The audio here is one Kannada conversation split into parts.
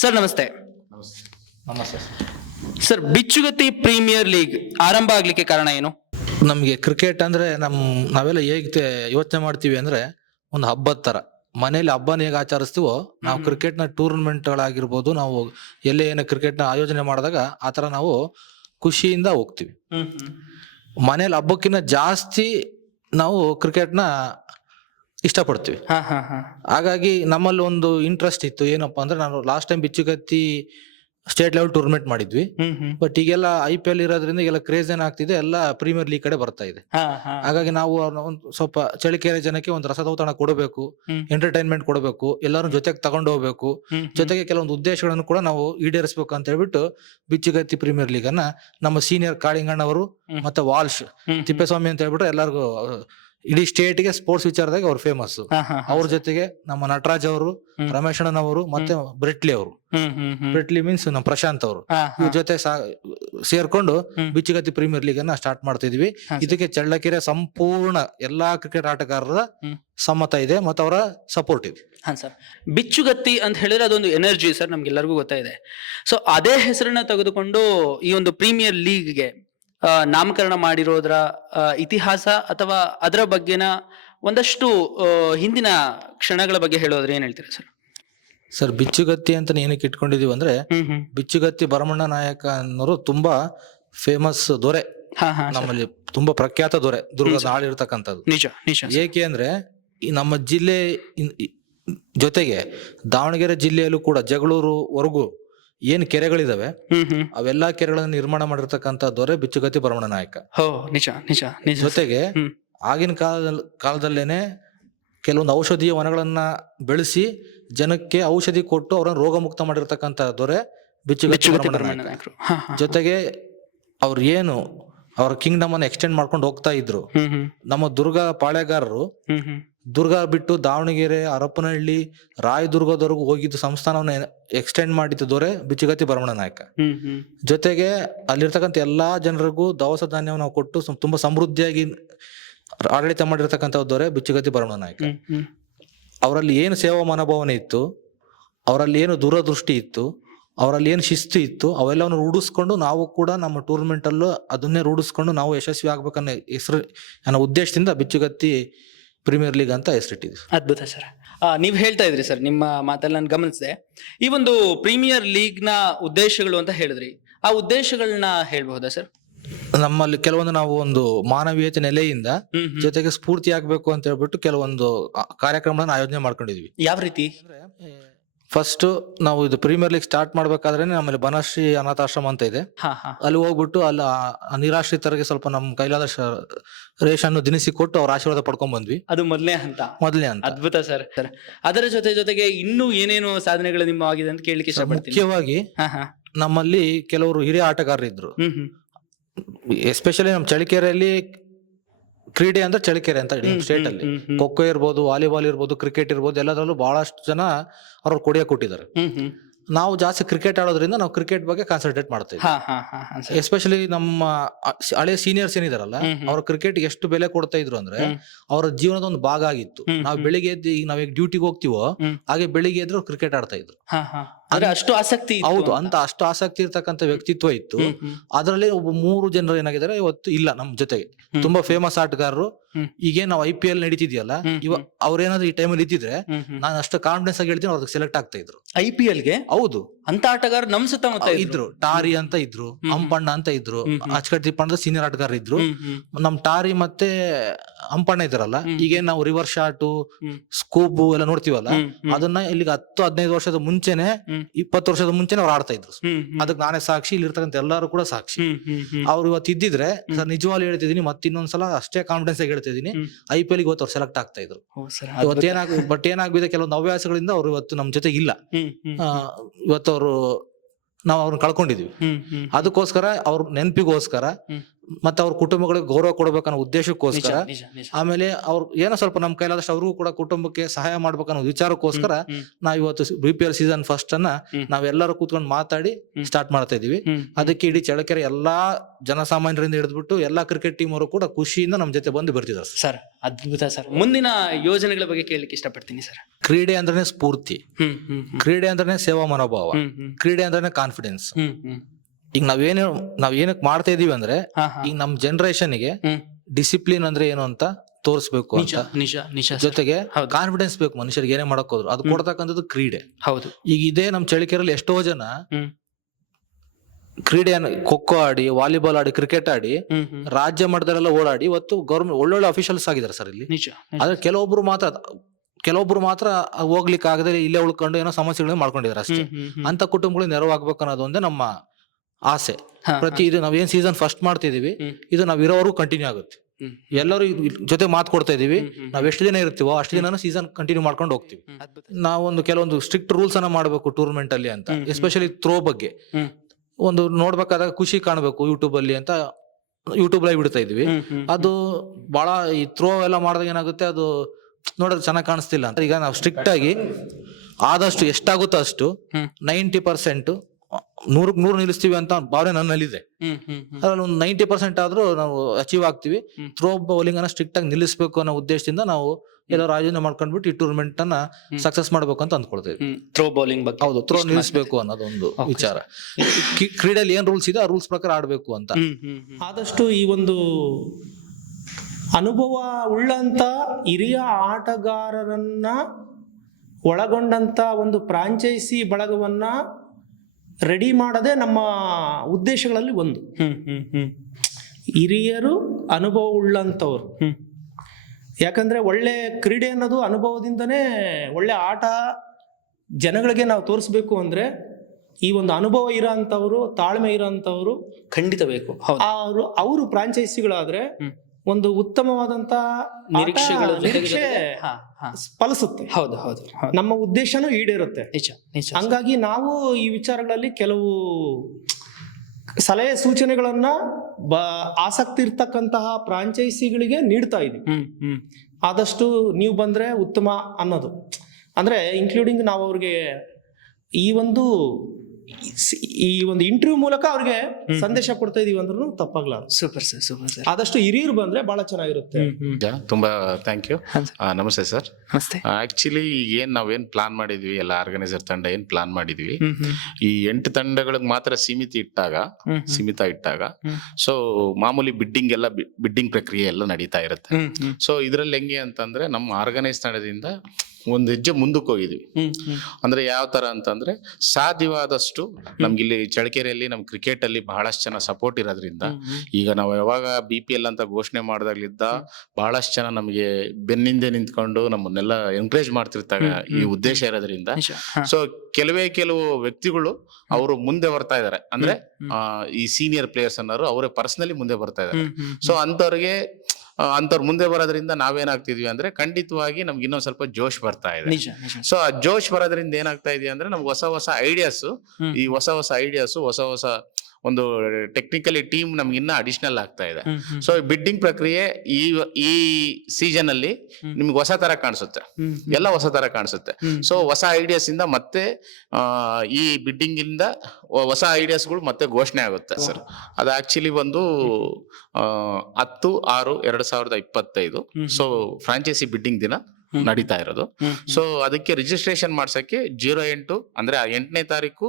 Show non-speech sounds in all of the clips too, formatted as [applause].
ಸರ್ ನಮಸ್ತೆ. ನಮಸ್ತೆ. ಸರ್. ಬಿಚ್ಚುಗತಿ ಪ್ರೀಮಿಯರ್ ಲೀಗ್ ಆರಂಭ ಆಗ್ಲಿಕ್ಕೆ ಕಾರಣ ಏನು? ನಮಗೆ ಕ್ರಿಕೆಟ್ ಅಂದ್ರೆ ನಮ್ ನಾವೆಲ್ಲ ಹೇಗೆ ಯೋಚನೆ ಮಾಡ್ತೀವಿ ಅಂದ್ರೆ ಒಂದು ಹಬ್ಬದ ತರ. ಮನೇಲಿ ಹಬ್ಬನ ಹೇಗೆ ಆಚರಿಸ್ತೀವೋ ನಾವು ಕ್ರಿಕೆಟ್ನ ಟೂರ್ನಮೆಂಟ್ ಗಳಾಗಿರ್ಬೋದು ನಾವು ಎಲ್ಲೇ ಏನ ಕ್ರಿಕೆಟ್ನ ಆಯೋಜನೆ ಮಾಡಿದಾಗ ಆತರ ತರ ನಾವು ಖುಷಿಯಿಂದ ಹೋಗ್ತೀವಿ. ಮನೇಲಿ ಹಬ್ಬಕ್ಕಿಂತ ಜಾಸ್ತಿ ನಾವು ಕ್ರಿಕೆಟ್ನ ಇಷ್ಟಪಡ್ತೀವಿ. ಹಾ ಹಾ ಹಾ. ಹಾಗಾಗಿ ನಮ್ಮಲ್ಲಿ ಒಂದು ಇಂಟ್ರೆಸ್ಟ್ ಇತ್ತು. ಏನಪ್ಪಾ ಅಂದ್ರೆ ನಾನು last time Bichchugatti state level tournament ಮಾಡಿದ್ವಿ. Hmm hmm. ಬಟ್ ಈಗೆಲ್ಲ ಐ ಪಿ ಎಲ್ ಇರೋದ್ರಿಂದ ಎಲ್ಲ ಕ್ರೇಜ್ ಏನಾಗ್ತಿದೆ ಎಲ್ಲ ಪ್ರೀಮಿಯರ್ ಲೀಗ್ ಕಡೆ ಬರ್ತಾ ಇದೆ. ಹಾ ಹಾ. ಹಾಗಾಗಿ ನಾವು ಅವ್ರ್ನ ಒಂದು ಸ್ವಲ್ಪ ಚಳಿಕೆರೆ ಜನಕ್ಕೆ ಒಂದು ರಸದೌತಣ ಕೊಡಬೇಕು. ಹ್ಮ್. ಎಂಟರ್ಟೈನ್ಮೆಂಟ್ ಕೊಡಬೇಕು. ಎಲ್ಲರೂ ಜೊತೆಗೆ ತಗೊಂಡು ಹೋಗ್ಬೇಕು. ಹ್ಮ್, ಹ್ಮ್. ಜೊತೆಗೆ ಕೆಲವೊಂದು ಉದ್ದೇಶಗಳನ್ನು ಕೂಡ ನಾವು ಈಡೇರಿಸಬೇಕು ಅಂತ ಹೇಳ್ಬಿಟ್ಟು ಬಿಚ್ಚುಗತ್ತಿ ಪ್ರೀಮಿಯರ್ ಲೀಗ್ ಅನ್ನ ನಮ್ಮ ಸೀನಿಯರ್ ಕಾಳಿಂಗಣ್ಣವರು ಹ್ಮ್. ಮತ್ತೆ ವಾಲ್ಶ್ ಹ್ಮ್, ತಿಪ್ಪೇಸ್ವಾಮಿ ಅಂತ ಹೇಳ್ಬಿಟ್ಟು ಎಲ್ಲರಿಗೂ ಇಡೀ ಸ್ಟೇಟ್ಗೆ ಸ್ಪೋರ್ಟ್ಸ್ ವಿಚಾರದಾಗ ಅವ್ರು ಫೇಮಸ್. ಅವ್ರ ಜೊತೆಗೆ ನಮ್ಮ ನಟರಾಜ್ ಅವರು ರಮೇಶ್ ಅಣ್ಣನವರು ಮತ್ತೆ ಬ್ರಿಟ್ಲಿ ಅವರು. ಬ್ರಿಟ್ಲಿ ಮೀನ್ಸ್ ನಮ್ಮ ಪ್ರಶಾಂತ್ ಅವರು. ಇವ್ರ ಜೊತೆ ಸೇರ್ಕೊಂಡು ಬಿಚ್ಚುಗತಿ ಬಿಚ್ಚುಗತ್ತಿ ಪ್ರೀಮಿಯರ್ ಲೀಗ್ ಅನ್ನ ಸ್ಟಾರ್ಟ್ ಮಾಡ್ತಿದ್ವಿ. ಇದಕ್ಕೆ ಚಳ್ಳಕೆರೆ ಸಂಪೂರ್ಣ ಎಲ್ಲಾ ಕ್ರಿಕೆಟ್ ಆಟಗಾರರ ಸಮ್ಮತ ಇದೆ ಮತ್ತು ಅವರ ಸಪೋರ್ಟ್ ಇದೆ. ಹಾ ಸರ್. ಬಿಚ್ಚುಗತ್ತಿ ಅಂತ ಹೇಳಿದ್ರೆ ಅದೊಂದು ಎನರ್ಜಿ ಸರ್ ನಮ್ಗೆಲ್ಲರಿಗೂ ಇದೆ ಸೊ ಅದೇ ಹೆಸರನ್ನ ತೆಗೆದುಕೊಂಡು ಈ ಒಂದು ಪ್ರೀಮಿಯರ್ ಲೀಗ್ಗೆ ನಾಮಕರಣ ಮಾಡಿರೋದ್ರ ಇತಿಹಾಸ ಅಥವಾ ಅದರ ಬಗ್ಗೆನ ಒಂದಷ್ಟು ಹಿಂದಿನ ಕ್ಷಣಗಳ ಬಗ್ಗೆ ಹೇಳೋದ್ರೆ ಏನ್ ಹೇಳ್ತೀರಾ ಸರ್? ಸರ್ ಬಿಚ್ಚುಗತ್ತಿ ಅಂತ ಏನಕ್ಕೆ ಇಟ್ಕೊಂಡಿದೀವಿ ಅಂದ್ರೆ ಬಿಚ್ಚುಗತ್ತಿ ಭರಮಣ್ಣ ನಾಯಕ ಅನ್ನೋರು ತುಂಬಾ ಫೇಮಸ್ ದೊರೆ. ಹಾ ಹಾ ನಮ್ಮಲ್ಲಿ ತುಂಬಾ ಪ್ರಖ್ಯಾತ ದೊರೆ ದುರ್ಗದ ಆಳಿರ್ತಕ್ಕಂಥದ್ದು. ನಿಜ ನಿಜ. ಏಕೆ ಅಂದ್ರೆ ನಮ್ಮ ಜಿಲ್ಲೆ ಜೊತೆಗೆ ದಾವಣಗೆರೆ ಜಿಲ್ಲೆಯಲ್ಲೂ ಕೂಡ ಜಗಳೂರು ವರೆಗೂ ಏನ್ ಕೆರೆಗಳಿದಾವೆ ಅವೆಲ್ಲಾ ಕೆರೆಗಳನ್ನ ನಿರ್ಮಾಣ ಮಾಡಿರ್ತಕ್ಕಂತ ದೊರೆ ಬಿಚ್ಚುಗತಿ ಬರಮಣ ನಾಯಕ. ನಿಜ ನಿಜ ನಿಜ. ಜೊತೆಗೆ ಆಗಿನ ಕಾಲದಲ್ಲಿ ಕಾಲದಲ್ಲೇನೆ ಕೆಲವೊಂದು ಔಷಧೀಯ ವನಗಳನ್ನ ಬೆಳೆಸಿ ಜನಕ್ಕೆ ಔಷಧಿ ಕೊಟ್ಟು ಅವರನ್ನ ರೋಗ ಮುಕ್ತ ಮಾಡಿರ್ತಕ್ಕಂತ ದೊರೆ ಬಿಚ್ಚುಗತ್ತಿ ನಾಯಕರು. ಜೊತೆಗೆ ಅವ್ರು ಏನು ಅವ್ರ ಕಿಂಗ್ಡಮ್ ಅನ್ನ ಎಕ್ಸ್ಟೆಂಡ್ ಮಾಡ್ಕೊಂಡು ಹೋಗ್ತಾ ಇದ್ರು. ನಮ್ಮ ದುರ್ಗ ಪಾಳೆಗಾರರು ದುರ್ಗ ಬಿಟ್ಟು ದಾವಣಗೆರೆ ಹರಪನಹಳ್ಳಿ ರಾಯದುರ್ಗದವರೆಗೂ ಹೋಗಿದ್ದು ಸಂಸ್ಥಾನವನ್ನು ಎಕ್ಸ್ಟೆಂಡ್ ಮಾಡಿದ್ದು ದೊರೆ ಬಿಚ್ಚುಗತ್ತಿ ಭರಮಣ ನಾಯಕ ಜೊತೆಗೆ ಅಲ್ಲಿರ್ತಕ್ಕಂಥ ಎಲ್ಲಾ ಜನರಿಗೂ ದವಸ ಧಾನ್ಯವನ್ನು ಕೊಟ್ಟು ತುಂಬಾ ಸಮೃದ್ಧಿಯಾಗಿ ಆಡಳಿತ ಮಾಡಿರ್ತಕ್ಕಂಥ ದೊರೆ ಬಿಚ್ಚುಗತ್ತಿ ಭರಮಣ ನಾಯಕ ಅವರಲ್ಲಿ ಏನು ಸೇವಾ ಮನೋಭಾವನೆ ಇತ್ತು ಅವರಲ್ಲಿ ಏನು ದೂರದೃಷ್ಟಿ ಇತ್ತು ಅವರಲ್ಲಿ ಏನು ಶಿಸ್ತು ಇತ್ತು ಅವೆಲ್ಲವನ್ನು ರೂಢಿಸ್ಕೊಂಡು ನಾವು ಕೂಡ ನಮ್ಮ ಟೂರ್ನಮೆಂಟ್ ಅಲ್ಲೂ ಅದನ್ನೇ ರೂಢಿಸ್ಕೊಂಡು ನಾವು ಯಶಸ್ವಿ ಆಗ್ಬೇಕನ್ನೋ ಹೆಸರು ಅನ್ನೋ ಉದ್ದೇಶದಿಂದ ಬಿಚ್ಚುಗತ್ತಿ ಪ್ರೀಮಿಯರ್ ಲೀಗ್ ಅಂತ ಹೆಸರಿಟ್ಟಿದ್ವಿ ಅದ್ಭುತ ಸರ್. ನೀವು ಹೇಳ್ತಾ ಇದ್ರಿ ಸರ್ ನಿಮ್ಮ ಮಾತಲ್ಲಿ ನಾನು ಗಮನಿಸಿದೆ. ಈ ಒಂದು ಪ್ರೀಮಿಯರ್ ಲೀಗ್ನ ಉದ್ದೇಶಗಳು ಅಂತ ಹೇಳಿದ್ರಿ. ಆ ಉದ್ದೇಶಗಳನ್ನ ಹೇಳ್ಬಹುದಾ ಸರ್? ನಮ್ಮಲ್ಲಿ ಕೆಲವೊಂದು ನಾವು ಒಂದು ಮಾನವೀಯತೆ ನೆಲೆಯಿಂದ ಹ್ಮ್ ಹ್ಮ್. ಜೊತೆಗೆ ಸ್ಫೂರ್ತಿ ಆಗ್ಬೇಕು ಅಂತ ಹೇಳ್ಬಿಟ್ಟು ಕೆಲವೊಂದು ಆ, ಕಾರ್ಯಕ್ರಮಗಳನ್ನ ಆಯೋಜನೆ ಮಾಡ್ಕೊಂಡಿದ್ವಿ ಯಾವ ರೀತಿ? ಫಸ್ಟ್ ನಾವು ಇದು ಪ್ರೀಮಿಯರ್ ಲೀಗ್ ಸ್ಟಾರ್ಟ್ ಮಾಡ್ಬೇಕಾದ್ರೆ ನಮ್ಮಲ್ಲಿ ಬನಶ್ರೀ ಅನಾಥಾಶ್ರಮ ಅಂತ ಇದೆ. ಹಾ ಹಾ. ಅಲ್ಲಿ ಹೋಗ್ಬಿಟ್ಟು ಅಲ್ಲಿ ಆ- ನಿರಾಶ್ರಿತರಿಗೆ ಸ್ವಲ್ಪ ನಮ್ ಕೈಲಾದ ರೇಷನ್ ದಿನಿಸಿ ಕೊಟ್ಟು ಅವ್ರ ಆಶೀರ್ವಾದ ಪಡ್ಕೊಂಡ್ ಬಂದ್ವಿ. ಅದು ಮೊದಲನೇ ಹಂತ ಮೊದಲನೇ ಅಂತ. ಅದ್ಭುತ ಸರ್. ಸರ್ ಅದರ ಜೊತೆ ಜೊತೆಗೆ ಇನ್ನೂ ಏನೇನು ಸಾಧನೆಗಳು ನಿಮ್ಮ ಆಗಿದೆ ಅಂತ ಕೇಳಲಿಕ್ಕೆ ಇಷ್ಟಪಡ್ತೀನಿ. ಮುಖ್ಯವಾಗಿ ಹಾ ಹಾ. ನಮ್ಮಲ್ಲಿ ಕೆಲವರು ಹಿರಿಯ ಆಟಗಾರರು ಇದ್ರು ಹ್ಮ್ ಹ್ಮ್. ಎಸ್ಪೆಷಲಿ ನಮ್ಮ ಚಳಿಕೆರೆಯಲ್ಲಿ ಕ್ರೀಡೆ ಅಂದ್ರೆ ಚಳಿಕೆರೆ ಅಂತ ಹೇಳಿ ಸ್ಟೇಟ್ ಅಲ್ಲಿ. ಖೋಖೋ ಇರ್ಬೋದು ವಾಲಿಬಾಲ್ ಇರ್ಬೋದು ಕ್ರಿಕೆಟ್ ಇರ್ಬೋದು ಎಲ್ಲದರಲ್ಲೂ ಬಹಳಷ್ಟು ಜನ ಅವ್ರ ಕೊಡುಗೆ ಕೊಟ್ಟಿದ್ದಾರೆ ನಾವು ಜಾಸ್ತಿ ಕ್ರಿಕೆಟ್ ಆಡೋದ್ರಿಂದ ನಾವು ಕ್ರಿಕೆಟ್ ಬಗ್ಗೆ ಕಾನ್ಸಂಟ್ರೇಟ್ ಮಾಡ್ತೀವಿ ಎಸ್ಪೆಷಲಿ ನಮ್ಮ ಹಳೆ ಸೀನಿಯರ್ಸ್ ಏನಿದಾರಲ್ಲ. ಅವ್ರ ಕ್ರಿಕೆಟ್ ಎಷ್ಟು ಬೆಲೆ ಕೊಡ್ತಾ ಇದ್ರು ಅಂದ್ರೆ. ಅವರ ಜೀವನದ ಒಂದು ಭಾಗ ಆಗಿತ್ತು ನಾವು. ಬೆಳಿಗ್ಗೆ ಎದ್ದು ಈಗ ನಾವ್ ಡ್ಯೂಟಿಗೆ ಹೋಗ್ತಿವೋ. ಹಾಗೆ ಬೆಳಿಗ್ಗೆ ಎದ್ರು ಕ್ರಿಕೆಟ್ ಆಡ್ತಾ ಇದ್ರು ಅಂದ್ರೆ ಅಷ್ಟು ಆಸಕ್ತಿ ಹೌದು ಅಂತ. ಅಷ್ಟು ಆಸಕ್ತಿ ಇರ್ತಕ್ಕಂಥ ವ್ಯಕ್ತಿತ್ವ ಇತ್ತು. ಅದರಲ್ಲಿ ಒಬ್ಬ ಮೂರು ಜನರು ಏನಾಗಿದ್ದಾರೆ ಇವತ್ತು ಇಲ್ಲ ನಮ್ ಜೊತೆಗೆ. ತುಂಬಾ ಫೇಮಸ್ ಆಟಗಾರರು. ಈಗೇ ನಾವು ಐ ಪಿ ಎಲ್ ನಡೀತಿದ್ಯಲ್ಲ ಇವ ಅವ್ರೇನಾದ್ರು ಈ ಟೈಮಲ್ಲಿ ಇದ್ದಿದ್ರೆ. ನಾನು ಅಷ್ಟು ಕಾನ್ಫಿಡೆನ್ಸ್ ಆಗಿ ಹೇಳ್ತೀನಿ ಅವ್ರಿಗೆ ಸೆಲೆಕ್ಟ್ ಆಗ್ತಾ ಇದ್ರು. ಐ ಪಿ ಎಲ್ಗೆ ಹೌದು. ಅಂತ ಆಟಗಾರ ನಮ್ ಸುತ್ತಮುತ್ತ ಇದ್ರು. ಟಾರಿ ಅಂತ ಇದ್ರು ಅಂಪಣ್ಣ ಅಂತ ಇದ್ರು ಅಚ್ಕಟ್ಟಿ ತಿಪ್ಪಣ್ಣ ಸೀನಿಯರ್ ಆಟಗಾರ ಇದ್ರು. ನಮ್ ಟಾರಿ ಮತ್ತೆ ಹಂಪಣ್ಣ ಇದ್ರಲ್ಲ ಈಗ ಈಗೇನ್ ನಾವು ರಿವರ್ ಶಾಟು ಹ್ಮ್. ಸ್ಕೂಬು ಎಲ್ಲ ನೋಡ್ತೀವಲ್ಲ. ಅದನ್ನ ಇಲ್ಲಿಗೆ ಹತ್ತು ಹದಿನೈದು ವರ್ಷದ ಮುಂಚೆನೆ. ಇಪ್ಪತ್ತು ವರ್ಷದ ಮುಂಚೆನೆ ಅವ್ರು ಆಡ್ತಾ ಇದ್ರು. ಅದಕ್ಕೆ ನಾನೇ ಸಾಕ್ಷಿ ಇಲ್ಲಿರ್ತಕ್ಕಂಥ ಎಲ್ಲರೂ ಕೂಡ ಸಾಕ್ಷಿ. ಅವ್ರು ಇವತ್ತು ಇದ್ದಿದ್ರೆ ಸರ್ ನಿಜವಾಗ್ಲೂ ಹೇಳ್ತಿದೀನಿ ಮತ್ತೆ ಇನ್ನೊಂದ್ಸಲ ಅಷ್ಟೇ ಕಾನ್ಫಿಡೆನ್ಸ್ ಆಗಿ ಹೇಳ್ತಿದೀನಿ. ಐ ಪಿ ಎಲ್ ಇವತ್ತು ಅವ್ರು ಸೆಲೆಕ್ಟ್ ಆಗ್ತಾ ಇದ್ರು ಓ, ಸರ್, ಇವತ್ತು ಅದ್ಭುತ. ಬಟ್ ಏನಾಗಿದೆ ಕೆಲವೊಂದು ಹವ್ಯಾಸಗಳಿಂದ ಅವ್ರು ಇವತ್ತು ನಮ್ ಜೊತೆ ಇಲ್ಲ ಇವತ್ತು ಅವರು ನಾವು ಅವ್ರನ್ನ ಕಳ್ಕೊಂಡಿದೀವಿ. ಅದಕ್ಕೋಸ್ಕರ ಅವ್ರ ನೆನಪಿಗೋಸ್ಕರ. ಮತ್ತೆ ಅವ್ರ ಕುಟುಂಬಗಳಿಗೆ ಗೌರವ ಕೊಡ್ಬೇಕನ್ನೋ ಉದ್ದೇಶಕ್ಕೋಸ್ಕರ ಆಮೇಲೆ ಅವ್ರು ಏನೋ ಸ್ವಲ್ಪ ನಮ್ಮ ಕೈಲಾದಷ್ಟು ಅವ್ರಿಗೂ ಕೂಡ ಕುಟುಂಬಕ್ಕೆ ಸಹಾಯ ಮಾಡ್ಬೇಕನ್ನೋ ವಿಚಾರಕ್ಕೋಸ್ಕರ ನಾವ್ ಇವತ್ತು B P L season first ಅನ್ನ. ನಾವೆಲ್ಲರೂ ಕೂತ್ಕೊಂಡು ಮಾತಾಡಿ ಸ್ಟಾರ್ಟ್ ಮಾಡ್ತಾ ಇದೀವಿ ಅದಕ್ಕೆ ಇಡೀ ಚಳಕೆರೆ ಎಲ್ಲಾ ಜನಸಾಮಾನ್ಯರಿಂದ ಹಿಡಿದ್ಬಿಟ್ಟು ಎಲ್ಲಾ ಕ್ರಿಕೆಟ್ ಟೀಮ್ ಅವರು ಕೂಡ ಖುಷಿಯಿಂದ ನಮ್ ಜೊತೆ ಬಂದು ಬರ್ತಿದ್ದಾರೆ ಸರ್. ಅದ್ಭುತ ಸರ್. ಮುಂದಿನ ಯೋಜನೆಗಳ ಬಗ್ಗೆ ಕೇಳಲಿಕ್ಕೆ ಇಷ್ಟಪಡ್ತೀನಿ ಸರ್. ಕ್ರೀಡೆ ಅಂದ್ರೆ ಸ್ಫೂರ್ತಿ. ಕ್ರೀಡೆ ಅಂದ್ರೆ ಸೇವಾ ಮನೋಭಾವ. ಕ್ರೀಡೆ ಅಂದ್ರೆ ಕಾನ್ಫಿಡೆನ್ಸ್ ಈಗ ನಾವೇನು ನಾವ್ ಏನಕ್ಕೆ ಮಾಡ್ತಾ ಇದೀವಿ ಅಂದ್ರೆ ಹಾ ಹಾ ಈಗ ನಮ್ ಜನರೇಷನ್ಗೆ ಹ್ಮ್ ಡಿಸಿಪ್ಲಿನ್ ಅಂದ್ರೆ ಏನು ಅಂತ ತೋರಿಸ್ಬೇಕು ನಿಜ ಅಂತ ನಿಜ ನಿಜ ಸರ್. ಜೊತೆಗೆ ಹೌದು. ಕಾನ್ಫಿಡೆನ್ಸ್ ಬೇಕು ಮನುಷ್ಯರಿಗೆ ಏನೇ ಮಾಡಕ್ ಹೋದ್ರು ಅದು. ಕೊಡ್ತಕ್ಕಂಥದ್ದು ಕ್ರೀಡೆ ಹೌದು ಈಗ ಇದೇ ನಮ್ ಚಳಿಕೆರಲ್ಲಿ ಎಷ್ಟೋ ಜನ ಹ್ಮ್ ಕ್ರೀಡೆಯನ್ನು ಖೋಖೋ ಆಡಿ ವಾಲಿಬಾಲ್ ಆಡಿ ಕ್ರಿಕೆಟ್ ಆಡಿ ಹ್ಮ್ ಹ್ಮ್ ರಾಜ್ಯ ಮಟ್ಟದಲ್ಲೆಲ್ಲ ಓಡಾಡಿ ಇವತ್ತು ಗೌರ್ಮೆಂಟ್ ಒಳ್ಳೊಳ್ಳೆ ಅಫಿಷಿಯಲ್ಸ್ ಆಗಿದ್ದಾರೆ ಸರ್ ಇಲ್ಲಿ ನಿಜ ನಿಜ. ಆದ್ರೆ ಕೆಲವೊಬ್ರು ಮಾತ್ರ ಕೆಲವೊಬ್ರು ಮಾತ್ರ ಹೋಗ್ಲಿಕ್ಕೆ ಆಗದೆ ಇಲ್ಲೇ ಉಳ್ಕೊಂಡು ಏನೋ ಸಮಸ್ಯೆಗಳನ್ನ ಮಾಡ್ಕೊಂಡಿದ್ದಾರೆ ಅಷ್ಟೇ ಹ್ಮ್ ಹ್ಮ್ ಹ್ಮ್. ಅಂತ ಕುಟುಂಬಗಳು ನೆರವಾಗಬೇಕು ಅನ್ನೋದು ಒಂದೇ ನಮ್ಮ ಆಸೆ. ಪ್ರತಿ ಇದು ನಾವೇನ್ ಸೀಸನ್ ಫಸ್ಟ್ ಮಾಡ್ತಿದೀವಿ ಇದೀವಿ ಇದು ನಾವ್ ಇರೋವರೆಗೂ ಕಂಟಿನ್ಯೂ ಆಗುತ್ತೆ. ಎಲ್ಲರೂ ಜೊತೆ ಮಾತು ಕೊಡ್ತಾ ಇದೀವಿ ನಾವ್ ಎಷ್ಟು ದಿನ ಇರ್ತೀವೋ ಅಷ್ಟು ದಿನ ಸೀಸನ್ ಕಂಟಿನ್ಯೂ ಮಾಡ್ಕೊಂಡು ಹೋಗ್ತೀವಿ. ನಾವೊಂದು ಕೆಲವೊಂದು ಸ್ಟ್ರಿಕ್ಟ್ ರೂಲ್ಸ್ ಅನ್ನ ಮಾಡಬೇಕು ಟೂರ್ನಮೆಂಟ್ ಅಲ್ಲಿ ಅಂತ. ಎಸ್ಪೆಷಲಿ ಥ್ರೋ ಬಗ್ಗೆ. ಒಂದು ನೋಡ್ಬೇಕಾದಾಗ ಖುಷಿ ಕಾಣಬೇಕು ಯೂಟ್ಯೂಬ್ ಅಲ್ಲಿ ಅಂತ ಯೂಟ್ಯೂಬ್ ಲೈವ್ ಬಿಡ್ತಾ ಇದ್ವಿ. ಅದು ಬಹಳ ಈ ಥ್ರೋ ಎಲ್ಲ ಮಾಡಿದಾಗ ಏನಾಗುತ್ತೆ ಅದು ನೋಡೋದು ಚೆನ್ನಾಗಿ ಕಾಣಿಸ್ತಿಲ್ಲ ಅಂತ. ಈಗ ನಾವು ಸ್ಟ್ರಿಕ್ಟ್ ಆಗಿ ಆದಷ್ಟು ಎಷ್ಟಾಗುತ್ತೋ ಅಷ್ಟು. ನೈಂಟಿ ಪರ್ಸೆಂಟ್ ನೂರಕ್ಕೆ ನೂರು ನಿಲ್ಲಿಸ್ತೀವಿ ಅಂತ ಭಾವನೆ ನನ್ನಲ್ಲಿದೆ ಹ್ಮ್, ಹ್ಮ್, ಹ್ಮ್. ಅದ್ರಲ್ಲಿ ಒಂದು ನೈಂಟಿ ಪರ್ಸೆಂಟ್ ಆದ್ರೂ ನಾವು ಅಚೀವ್ ಆಗ್ತೀವಿ. ಥ್ರೋ ಬೌಲಿಂಗ್ ಅನ್ನ ಸ್ಟ್ರಿಕ್ಟ್ ಆಗಿ ನಿಲ್ಲಿಸಬೇಕು ಅನ್ನೋ ಉದ್ದೇಶದಿಂದ ನಾವು ಎಲ್ಲ ರಾಜೀನಾಮೆ ಮಾಡ್ಕೊಂಡ್ಬಿಟ್ಟು ಈ ಟೂರ್ನಮೆಂಟ್ ಅನ್ನ. ಸಕ್ಸಸ್ ಮಾಡ್ಬೇಕು ಅಂತ ಅಂದ್ಕೊಳ್ತೇವೆ ಥ್ರೋ ಬೌಲಿಂಗ್ ಬಗ್ಗೆ ಹೌದು ಥ್ರೋ ನಿಲ್ಲಿಸಬೇಕು ಅನ್ನೋದೊಂದು ವಿಚಾರ ಕ್ರೀಡೆಯಲ್ಲಿ ಏನ್ ರೂಲ್ಸ್ ಇದೆ ಆ ರೂಲ್ಸ್ ಪ್ರಕಾರ ಆಡಬೇಕು ಅಂತ. ಆದಷ್ಟು ಈ ಒಂದು ಅನುಭವ ಉಳ್ಳಂತ ಹಿರಿಯ ಆಟಗಾರರನ್ನ ಒಳಗೊಂಡಂತ ಒಂದು ಫ್ರಾಂಚೈಸಿ ಬಳಗವನ್ನ ರೆಡಿ ಮಾಡೋದೇ ನಮ್ಮ ಉದ್ದೇಶಗಳಲ್ಲಿ ಒಂದು. ಹಿರಿಯರು ಅನುಭವ ಉಳ್ಳಂಥವ್ರು. ಯಾಕಂದ್ರೆ ಒಳ್ಳೆ ಕ್ರೀಡೆ ಅನ್ನೋದು ಅನುಭವದಿಂದನೇ ಒಳ್ಳೆ ಆಟ ಜನಗಳಿಗೆ ನಾವು ತೋರಿಸ್ಬೇಕು ಅಂದ್ರೆ ಈ ಒಂದು ಅನುಭವ ಇರೋ ಅಂಥವ್ರು ತಾಳ್ಮೆ ಇರೋ ಅಂಥವ್ರು ಖಂಡಿತ ಬೇಕು. ಅವರು ಅವರು ಫ್ರಾಂಚೈಸಿಗಳಾದ್ರೆ. ಒಂದು ಉತ್ತಮವಾದಂತ ನಿರೀಕ್ಷೆಗಳು ನಿರೀಕ್ಷೆ. ಫಲಿಸುತ್ತೆ. ಹೌದು ಹೌದು. ನಮ್ಮ ಉದ್ದೇಶನೂ ಈಡೇರುತ್ತೆ. ನಿಜ ಹಂಗಾಗಿ ನಾವು ಈ ವಿಚಾರಗಳಲ್ಲಿ ಕೆಲವು ಸಲಹೆ ಸೂಚನೆಗಳನ್ನ ಬ ಆಸಕ್ತಿ ಇರ್ತಕ್ಕಂತಹ ಫ್ರಾಂಚೈಸಿಗಳಿಗೆ ನೀಡ್ತಾ ಇದೀವಿ. ಹ್ಮ್ ಆದಷ್ಟು ನೀವು ಬಂದ್ರೆ ಉತ್ತಮ ಅನ್ನೋದು. ಅಂದ್ರೆ ಇನ್ಕ್ಲೂಡಿಂಗ್ ನಾವು ಅವ್ರಿಗೆ ಈ ಒಂದು ಈ ಒಂದು ಇಂಟರ್ವ್ಯೂ ಮೂಲಕ ಅವ್ರಿಗೆ ಸಂದೇಶ ಕೊಡ್ತಾ ಇದೀವಿ ಅಂದ್ರೂ ತಪ್ಪಾಗ್ಲಾರ್ದು. ಸೂಪರ್ ಸರ್ ಸೂಪರ್ ಸರ್ ಆದಷ್ಟು ಹಿರಿಯರು ಬಂದ್ರೆ ಬಹಳ ಚೆನ್ನಾಗಿರುತ್ತೆ. ಯಾ, ತುಂಬಾ ಥ್ಯಾಂಕ್ ಯು ನಮಸ್ತೆ ಸರ್. ನಮಸ್ತೆ ಆಕ್ಚುಲಿ ಏನ್ ನಾವೇನ್ ಪ್ಲಾನ್ ಮಾಡಿದ್ವಿ ಎಲ್ಲ ಆರ್ಗನೈಸರ್ ತಂಡ ಏನ್ ಪ್ಲಾನ್ ಮಾಡಿದ್ವಿ? ಈ ಎಂಟು ತಂಡಗಳಿಗೆ ಮಾತ್ರ ಸೀಮಿತ ಇಟ್ಟಾಗ. ಸೀಮಿತ ಇಟ್ಟಾಗ. ಸೊ ಮಾಮೂಲಿ ಬಿಡ್ಡಿಂಗ್ ಎಲ್ಲ ಬಿಡ್ಡಿಂಗ್ ಪ್ರಕ್ರಿಯೆ ಎಲ್ಲ ನಡೀತಾ ಇರುತ್ತೆ. ಸೊ ಇದ್ರಲ್ಲಿ ಹೆಂಗೆ ಅಂತಂದ್ರೆ ನಮ್ಮ ಆರ್ಗನೈಸ್ ತಂಡದಿಂದ ಒಂದ್ ಹೆಜ್ಜೆ ಮುಂದಕ್ಕೆ ಹೋಗಿದ್ವಿ. ಅಂದ್ರೆ ಯಾವ ತರ ಅಂತಂದ್ರೆ ಸಾಧ್ಯವಾದಷ್ಟು ನಮ್ಗಿಲ್ಲಿ ಚಳಕೆರೆಯಲ್ಲಿ ನಮ್ ಕ್ರಿಕೆಟ್ ಅಲ್ಲಿ ಬಹಳಷ್ಟು ಜನ ಸಪೋರ್ಟ್ ಇರೋದ್ರಿಂದ. ಈಗ ನಾವು ಯಾವಾಗ ಬಿ ಪಿ ಎಲ್ ಅಂತ ಘೋಷಣೆ ಮಾಡಿದಾಗ್ಲಿದ್ದ ಬಹಳಷ್ಟು ಜನ ನಮಗೆ ಬೆನ್ನಿಂದೆ ನಿಂತ್ಕೊಂಡು ನಮ್ಮನ್ನೆಲ್ಲ ಎನ್ಕರೇಜ್ ಮಾಡ್ತಿರ್ತಾಗ ಈ ಉದ್ದೇಶ ಇರೋದ್ರಿಂದ. ಸೊ ಕೆಲವೇ ಕೆಲವು ವ್ಯಕ್ತಿಗಳು ಅವರು ಮುಂದೆ ಬರ್ತಾ ಇದಾರೆ. ಅಂದ್ರೆ ಆ, ಈ ಸೀನಿಯರ್ ಪ್ಲೇಯರ್ಸ್ ಅನ್ನೋರು ಅವರೇ ಪರ್ಸನಲಿ ಮುಂದೆ ಬರ್ತಾ ಇದಾರೆ. ಸೊ ಅಂತವ್ರಿಗೆ ಅಂತವ್ರು ಮುಂದೆ ಬರೋದ್ರಿಂದ ನಾವೇನಾಗ್ತಿದ್ವಿ ಅಂದ್ರೆ ಖಂಡಿತವಾಗಿ ನಮ್ಗೆ ಇನ್ನೊಂದ್ ಸ್ವಲ್ಪ ಜೋಶ್ ಬರ್ತಾ ಇದೆ. ಸೊ ಆ ಜೋಶ್ ಬರೋದ್ರಿಂದ ಏನಾಗ್ತಾ ಇದೆಯಾ ಅಂದ್ರೆ ನಮ್ಗೆ ಹೊಸ ಹೊಸ ಐಡಿಯಾಸ್ ಈ ಹೊಸ ಹೊಸ ಐಡಿಯಾಸ್ ಹೊಸ ಹೊಸ ಒಂದು ಟೆಕ್ನಿಕಲಿ ಟೀಮ್ ನಮ್ಗೆ ಇನ್ನ ಅಡಿಷನಲ್ ಆಗ್ತಾ ಇದೆ ಸೊ ಬಿಡ್ಡಿಂಗ್ ಪ್ರಕ್ರಿಯೆ ಈ ಈ ಸೀಸನ್ ಅಲ್ಲಿ. ನಿಮ್ಗೆ ಹೊಸ ತರ ಕಾಣಿಸುತ್ತೆ. ಎಲ್ಲ ಹೊಸ ತರ ಕಾಣಿಸುತ್ತೆ. ಸೊ ಹೊಸ ಐಡಿಯಾಸ್ ಇಂದ ಮತ್ತೆ ಈ ಬಿಡ್ಡಿಂಗ್ ಇಂದ ಹೊಸ ಐಡಿಯಾಸ್ಗಳು ಮತ್ತೆ ಘೋಷಣೆ ಆಗುತ್ತೆ ಸರ್ ಅದು ಆಕ್ಚುಲಿ ಬಂದು ಹತ್ತು ಆರು ಎರಡ್ ಸಾವಿರದ ಇಪ್ಪತ್ತೈದು ಸೊ ಫ್ರಾಂಚೈಸಿ ಬಿಡ್ಡಿಂಗ್ ದಿನ. ನಡೀತಾ ಇರೋದು. ಸೊ ಅದಕ್ಕೆ ರಿಜಿಸ್ಟ್ರೇಷನ್ ಮಾಡ್ಸಕ್ಕೆ ಜೀರೋ ಎಂಟು ಅಂದ್ರೆ ಎಂಟನೇ ತಾರೀಕು